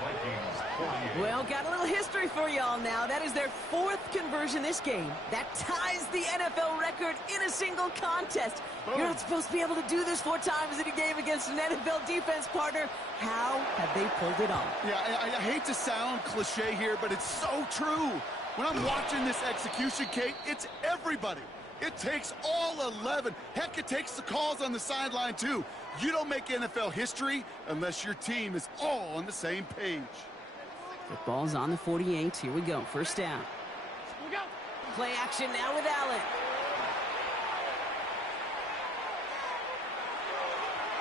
Vikings 48. Well, got a little history for y'all now. That is their 4th conversion this game. That ties the NFL record in a single contest. You're not supposed to be able to do this 4 times in a game against an NFL defense partner. How have they pulled it off? Yeah, I hate to sound cliche here, but it's so true. When I'm watching this execution, Kate, it's everybody. It takes all 11. Heck, it takes the calls on the sideline, too. You don't make NFL history unless your team is all on the same page. The ball's on the 48. Here we go. First down. Here we go. Play action now with Allen.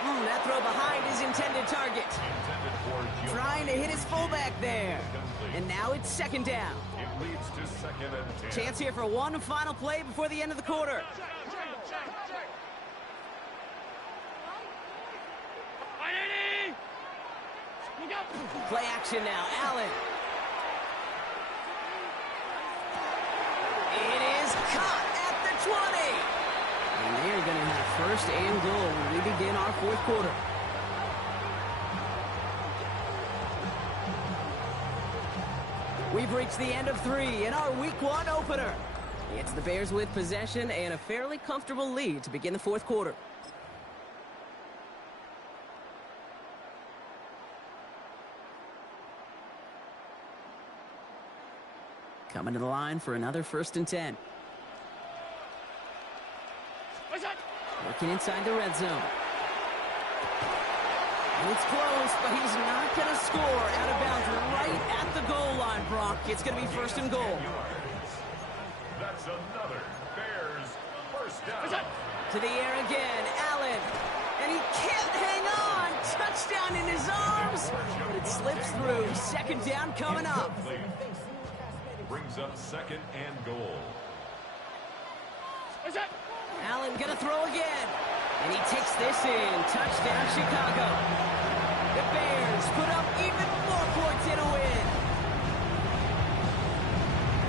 That throw behind his intended target. Intended for Giovanni. Trying to hit his fullback there. And now it's second down. It leads to 2nd and 10. Chance here for one final play before the end of the quarter. Play action now. Allen. It is caught at the 20. And they're going to have first and goal when we begin our fourth quarter. We've reached the end of 3 in our Week 1 opener. It's the Bears with possession and a fairly comfortable lead to begin the fourth quarter. Coming to the line for another 1st and 10. Working inside the red zone. And it's close, but he's not going to score out of bounds right at the goal line, Brock. It's going to be 1st and goal. That's another Bears first down. To the air again, Allen. And he can't hang on. Touchdown in his arms. But it slips through. 2nd down coming up. Brings up 2nd and goal. Allen gonna throw again. And he takes this in. Touchdown, Chicago. The Bears put up even more points in a win.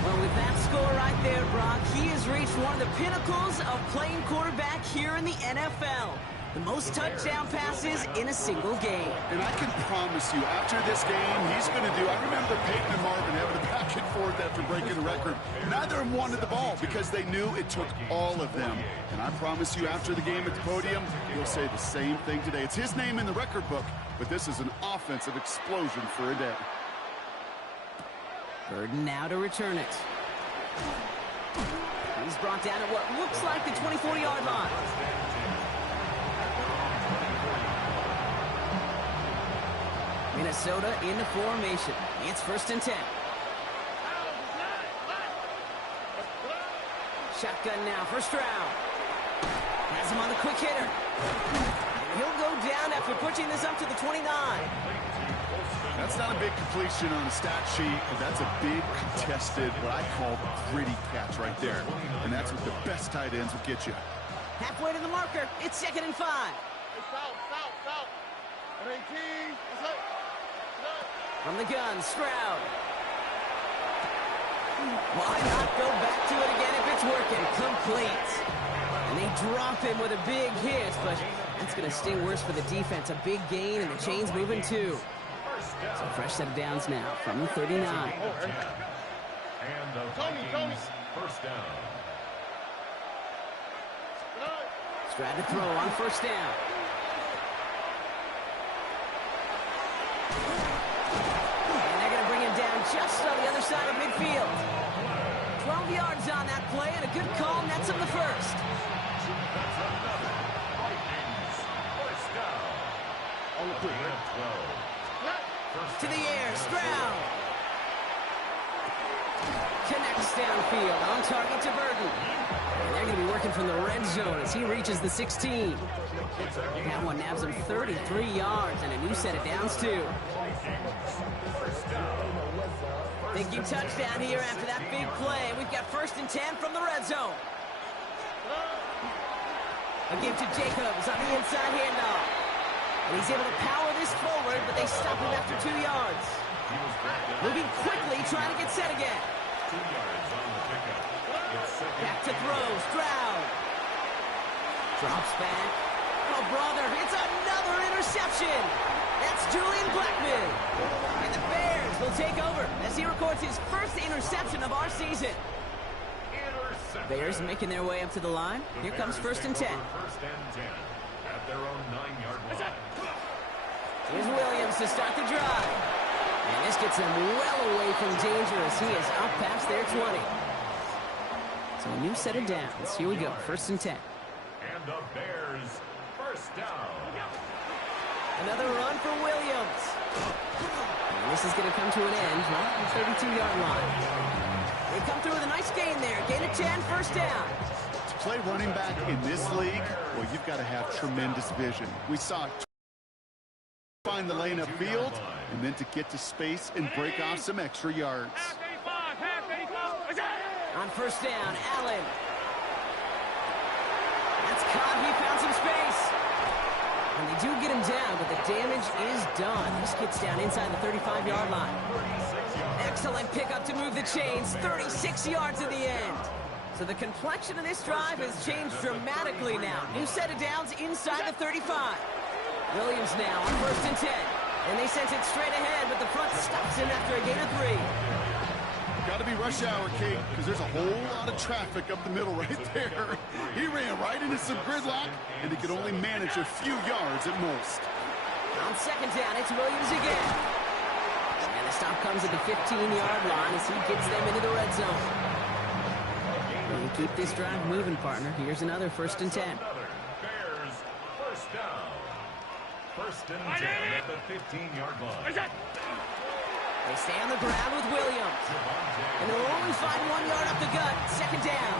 Well, with that score right there, Brock, he has reached one of the pinnacles of playing quarterback here in the NFL. The most touchdown passes in a single game. And I can promise you, after this game, he's going to do... I remember Peyton and Marvin having a back and forth after breaking the record. Neither of them wanted the ball because they knew it took all of them. And I promise you, after the game at the podium, he'll say the same thing today. It's his name in the record book, but this is an offensive explosion for a day. Burden now to return it. He's brought down at what looks like the 24-yard line. Minnesota in the formation. It's 1st and 10. Shotgun now for Stroud. Has him on the quick hitter. And he'll go down after pushing this up to the 29. That's not a big completion on a stat sheet, but that's a big contested, what I call gritty catch right there. And that's what the best tight ends will get you. Halfway to the marker. It's 2nd and 5. South. 18. From the gun, Stroud. Why not go back to it again if it's working? Complete. And they drop him with a big hit, but that's going to sting worse for the defense. A big gain, and the chain's moving too. So fresh set of downs now from the 39. And the Vikings first down. Stroud to throw on 1st down. Just on the other side of midfield. 12 yards on that play, and a good call nets him the first. That's another Vikings first down. On the 12. To the air, Stroud. Connects downfield, on target to Burden. And they're going to be working from the red zone as he reaches the 16. That one nabs him 33 yards and a new set of downs too. Thinking touchdown here after that big play. We've got 1st and 10 from the red zone. A give to Jacobs on the inside handoff. And he's able to power this forward, but they stop him after 2 yards. Moving quickly, trying to get set again. 2 yards on the pickup. Back to throw, Stroud. Drops back. Oh, brother, it's another interception. That's Julian Blackmon. And the Bears will take over as he records his first interception of our season. Bears making their way up to the line. Here comes 1st and 10. 1st and 10 at their own 9-yard line. Here's Williams to start the drive. And this gets him well away from danger as he is up past their 20. So a new set of downs. Here we go, 1st and 10. And the Bears first down. Another run for Williams. And this is going to come to an end right at the 32-yard line. They come through with a nice gain there. Gain of 10, 1st down. play running back in this league, well, you've got to have tremendous vision. We saw it find the lane upfield, and then to get to space and break off some extra yards. On first down, Allen. That's caught. He found some space. And they do get him down, but the damage is done. This gets down inside the 35-yard line. Excellent pickup to move the chains. 36 yards at the end. So the complexion of this drive has changed dramatically now. New set of downs inside the 35. Williams now on first and 10. And they sent it straight ahead, but the front stops him after a gain of 3. Got to be rush hour, Kate, because there's a whole lot of traffic up the middle right there. He ran right into some gridlock, and he could only manage a few yards at most. On second down, it's Williams again. And the stop comes at the 15-yard line as he gets them into the red zone. You keep this drive moving, partner. Here's another first and 10. Bears first down. First and 10 at the 15-yard line. They stay on the ground with Williams. And they'll only find 1 yard up the gut. Second down.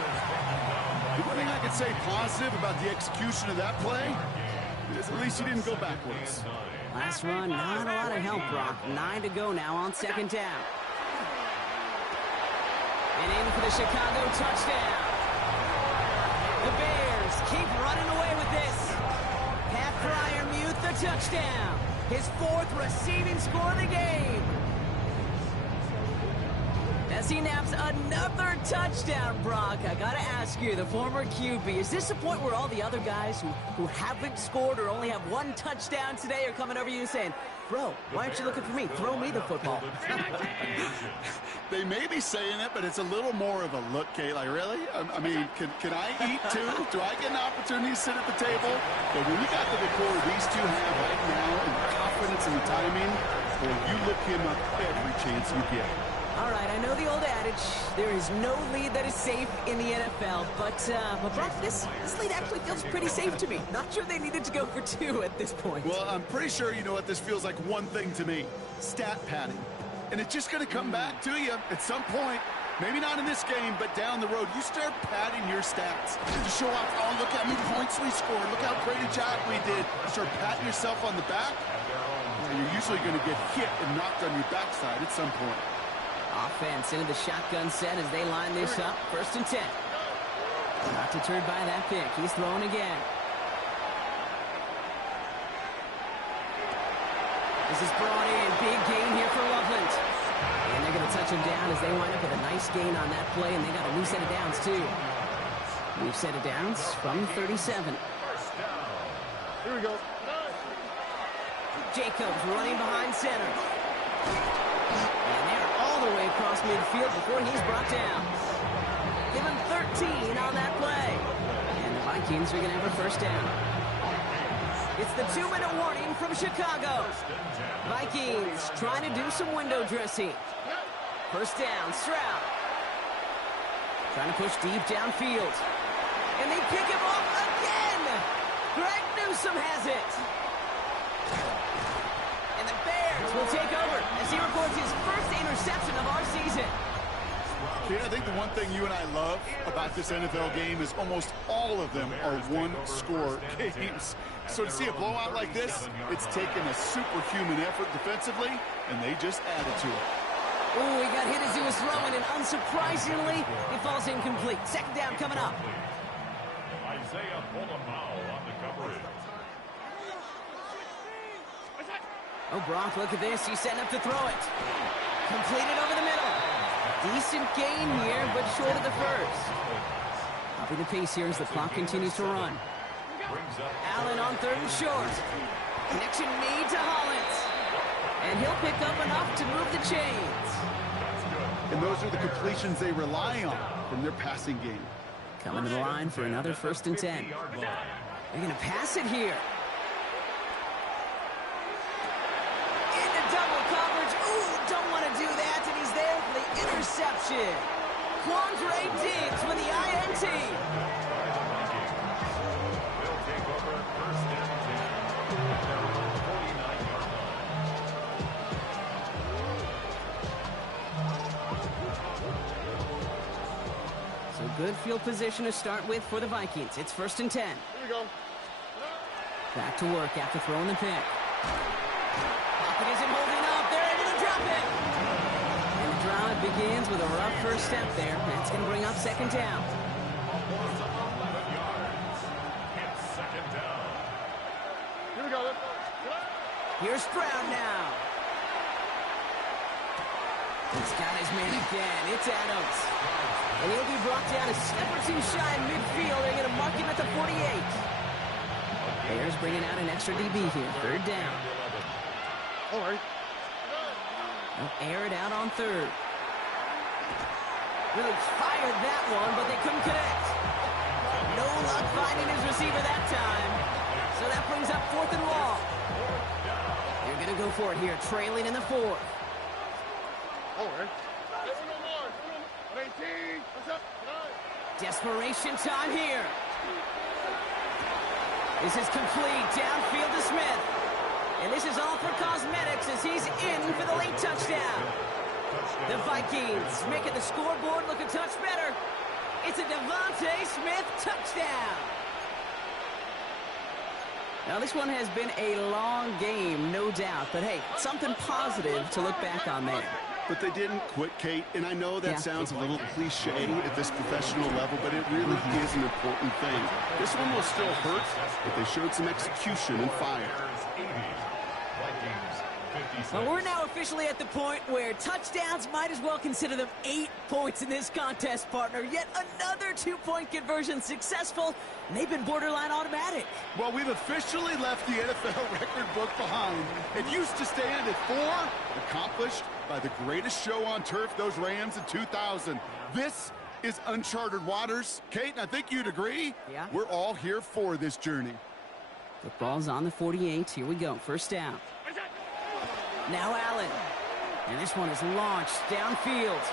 The one thing I can say positive about the execution of that play is at least he didn't go backwards. Last run, not a lot of help, Brock. 9 to go now on second down. And in for the Chicago touchdown. The Bears keep running away with this. Pat Freiermuth the touchdown. His 4th receiving score of the game. As he naps another touchdown, Brock, I gotta ask you, the former QB, is this the point where all the other guys who haven't scored or only have 1 touchdown today are coming over you saying, bro, why aren't you looking for me? Throw me the football. They may be saying it, but it's a little more of a look, Kate. Like, really? I mean, can I eat too? Do I get an opportunity to sit at the table? But when you got the rapport these two have right now and the confidence and the timing, well, you look him up every chance you get. All right, I know the old adage, there is no lead that is safe in the NFL, but Brock, this lead actually feels pretty safe to me. Not sure they needed to go for 2 at this point. Well, I'm pretty sure you know what this feels like one thing to me. Stat padding. And it's just going to come back to you at some point. Maybe not in this game, but down the road. You start padding your stats to show off, oh, look how many points we scored. Look how great a job we did. You start patting yourself on the back, and you're usually going to get hit and knocked on your backside at some point. Offense into the shotgun set as they line this up. First and 10. Not deterred by that pick. He's throwing again. This is brought in. Big gain here for Loveland. And they're going to touch him down as they wind up with a nice gain on that play, and they got a new set of downs, too. New set of downs from 37. Here we go. Jacobs running behind center. And they're all the way across midfield before he's brought down. Give him 13 on that play. And the Vikings are going to have a first down. It's the 2-minute warning from Chicago. Vikings trying to do some window dressing. First down, Stroud. Trying to push deep downfield. And they pick him off again. Greg Newsome has it. And the Bears will take over as he records his first interception of our season. Kate, I think the one thing you and I love about this NFL game is almost all of them are one-score games. So to see a blowout like this, it's taken a superhuman effort defensively, and they just added to it. Oh, he got hit as he was throwing, and unsurprisingly, he falls incomplete. Second down coming up. Isaiah Polamau on the coverage. Oh, Brock, look at this. He's setting up to throw it. Completed over the middle. Decent gain here, but short of the first. Upping the pace here as the clock continues to run. Allen on 3rd and short. Connection made to Hollins. And he'll pick up enough to move the chains. And those are the completions they rely on from their passing game. Coming to the line for another first and 10. They're going to pass it here. Into double coverage. Ooh, don't want to do that. And he's there for the interception. Quandre Diggs with the INT. Good field position to start with for the Vikings. It's 1st and 10. Here we go. Back to work after throwing the pick. Pocket isn't holding up. They're able to drop it. And the drive begins with a rough first step there. That's going to bring up 2nd down. Here we go. Let's go. Here's Stroud now. He's got his man again. It's Adams. And he'll be brought down a step or two shy in midfield. They're going to mark him at the 48. Bears bringing out an extra DB here. 3rd down. All right. They'll air it out on 3rd. Really fired that one, but they couldn't connect. No luck finding his receiver that time. So that brings up 4th and long. They're going to go for it here, trailing in the 4th. All right. 18. What's up? Desperation time here. This is complete. Downfield to Smith. And this is all for cosmetics as he's in for the late touchdown. The Vikings making the scoreboard look a touch better. It's a Devontae Smith touchdown. Now, this one has been a long game, no doubt. But, hey, something positive to look back on there. But they didn't quit, Kate, and I know that sounds a little cliche at this professional level, but it really is an important thing. This one will still hurt, but they showed some execution and fire. Well, we're now officially at the point where touchdowns might as well consider them 8 points in this contest, partner. Yet another 2-point conversion successful, and they've been borderline automatic. Well, we've officially left the NFL record book behind. It used to stand at 4, accomplished by the greatest show on turf, those Rams in 2000. This is uncharted waters. Kate, I think you'd agree. Yeah. We're all here for this journey. Football's on the 48. Here we go. 1st down. Now Allen. And this one is launched downfield.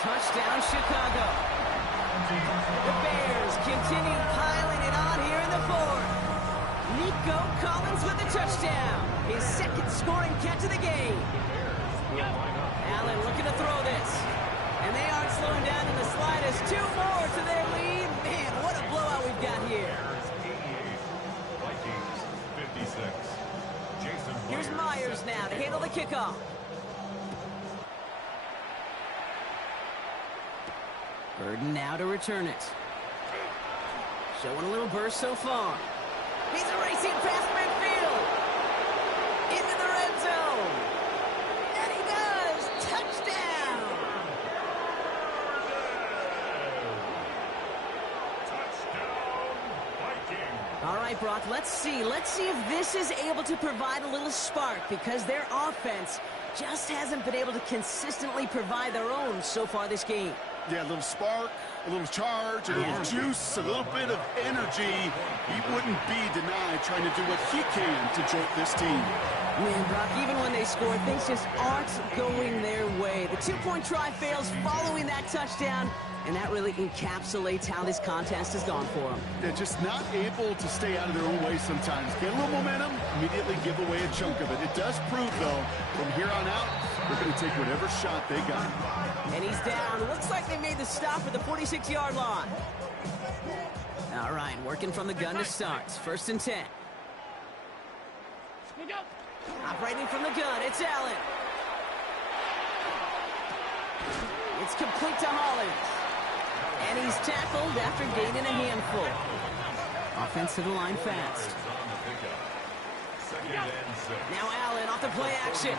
Touchdown, Chicago. The Bears continue piling it on here in the 4th. Nico Collins with the touchdown. His 2nd scoring catch of the game. Allen looking to throw this. And they aren't slowing down in the slightest. 2 more to their lead. Man, what a blowout we've got here. Vikings 56. Here's Myers now to handle the kickoff. Burden now to return it. Showing a little burst so far. He's racing past midfield. Into the red zone. And he does. Touchdown. All right, Brock, let's see. Let's see if this is able to provide a little spark because their offense just hasn't been able to consistently provide their own so far this game. Yeah, a little spark, a little charge, a little juice, a little bit of energy. He wouldn't be denied trying to do what he can to jolt this team. Man, Brock, even when they score, things just aren't going their way. The 2-point try fails following that touchdown, and that really encapsulates how this contest has gone for them. They're just not able to stay out of their own way sometimes. Get a little momentum, immediately give away a chunk of it. It does prove, though, from here on out, they're going to take whatever shot they got. And he's down. Looks like they made the stop at the 46-yard line. All right, working from the gun to start. 1st and 10. Operating from the gun, it's Allen. It's complete to Hollins. And he's tackled after gaining a handful. Offense to the line fast. Now Allen off the play action.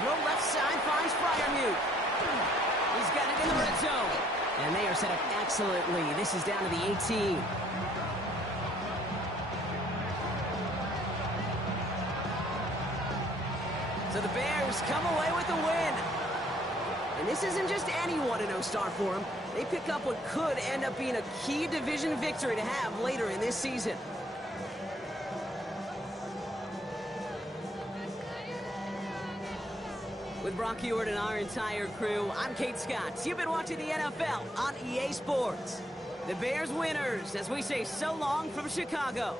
Throw left side finds Freiermuth. He's got it in the red zone. And they are set up excellently. This is down to the 18. So the Bears come away with the win. And this isn't just any 1-0 start for them. They pick up what could end up being a key division victory to have later in this season. With Brock Huard and our entire crew, I'm Kate Scott. You've been watching the NFL on EA Sports. The Bears winners, as we say so long from Chicago.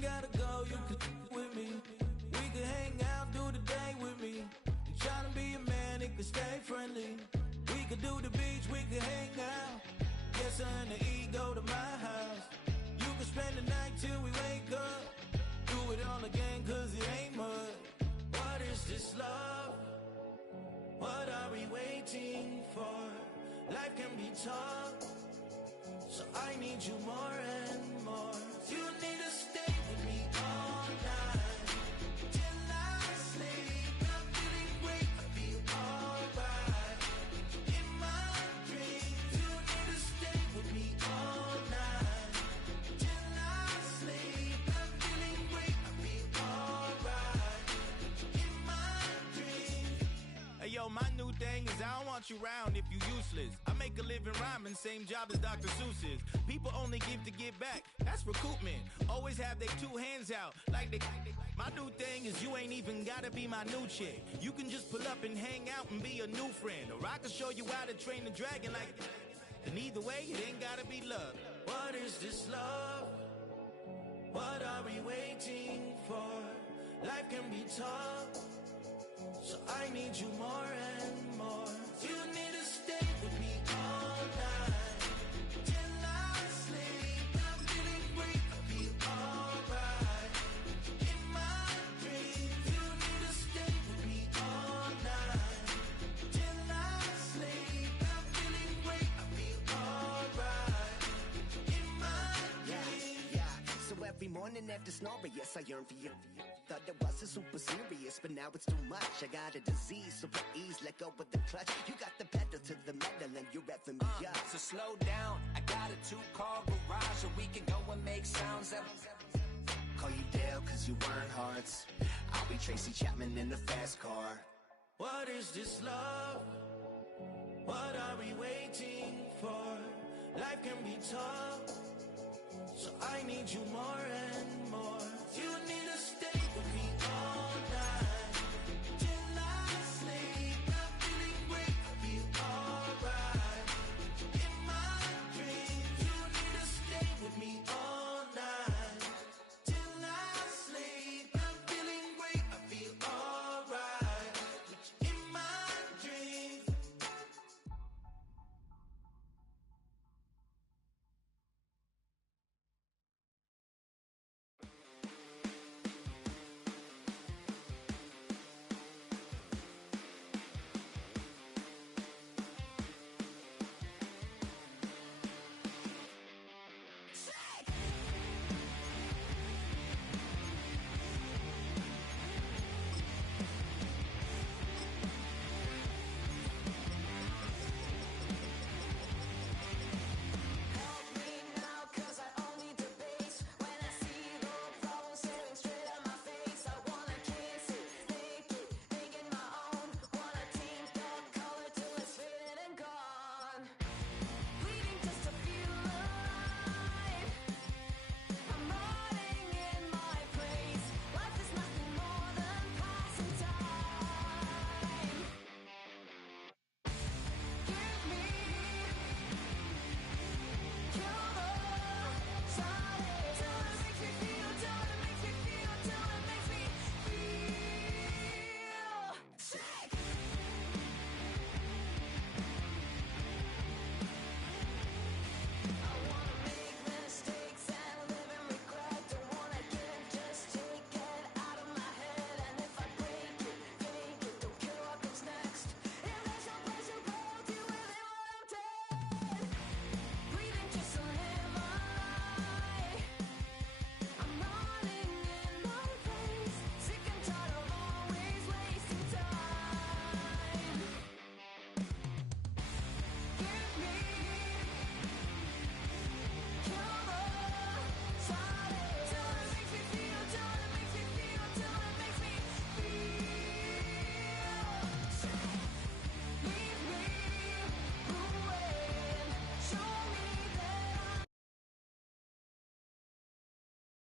ain't gotta go, you can with me. We can hang out, do the day with me. You tryna be a man, it can stay friendly. We could do the beach, we could hang out. Yes, her and the E go to my house. You can spend the night till we wake up. Do it all again, cause it ain't mud. What is this love? What are we waiting for? Life can be tough, so I need you more and more. You need to stay with me all night till I sleep. I'm feeling great, I feel alright. In my dreams, you need to stay with me all night till I sleep. I'm feeling great, I feel alright. In my dreams. Hey yo, my new thing is I don't want you around if you useless. I make a living rhyming, same job as Dr. Seuss's. People only give to get back, that's recoupment. Always have their two hands out, like they. My new thing is you ain't even gotta be my new chick. You can just pull up and hang out and be a new friend. Or I can show you how to train the dragon like. And either way, it ain't gotta be love. What is this love? What are we waiting for? Life can be tough, so I need you more and more. You need to stay with me all night till I sleep. I'm feeling great, I feel alright. In my dreams, you need to stay with me all night till I sleep. I'm feeling great, I feel alright. In my dreams. Yeah. So every morning after snoring, yes, I yearn for you. Thought it wasn't super serious, but now it's too much. I got a disease, so with ease, let go with the clutch. You got the pedal to the metal and you're revving me up. So slow down, I got a 2-car garage, so we can go and make sounds that. Call you Dale, cause you weren't hearts. I'll be Tracy Chapman in the fast car. What is this love? What are we waiting for? Life can be tough, so I need you more